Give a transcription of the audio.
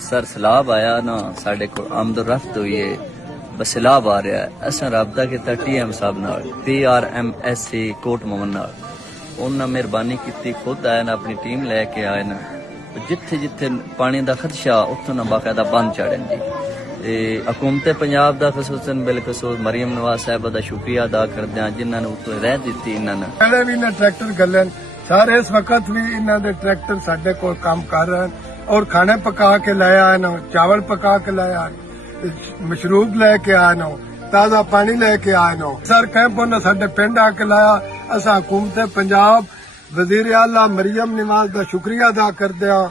Sir सैलाब आया ना साढ़े को आमदोरफ्त हुई है बस सैलाब आ रहा है असा रबता किया TM साहब नाल PRMSC कोट मोहम्मद नाल उन्हें मेहरबानी की खुद आए ना अपनी टीम लैके आए ना जिथे जिथे पानी का खदशा उत्थों ना बाकायदा बंद चाड़न जी हुकूमत पंजाब का खसूसन बिलखसूस मरियम नवाज साहब का शुक्रिया अदा करते हैं जिन्होंने उत्तों रह दी इन्होंने भी इन्हें ट्रैक्टर गलन सारे इस वक्त भी इन्होंने ट्रैक्टर साडे को काम कर रहे हैं और खाने पका के लाया है ना चावल पका के लाया मशरूब लेके आए ना ताजा पानी लेके आए ना सर कैंप ने साडे पिंड आके लाया असा हुकूमत पंजाब वजीर आला मरियम नवाज का शुक्रिया अदा करते हैं।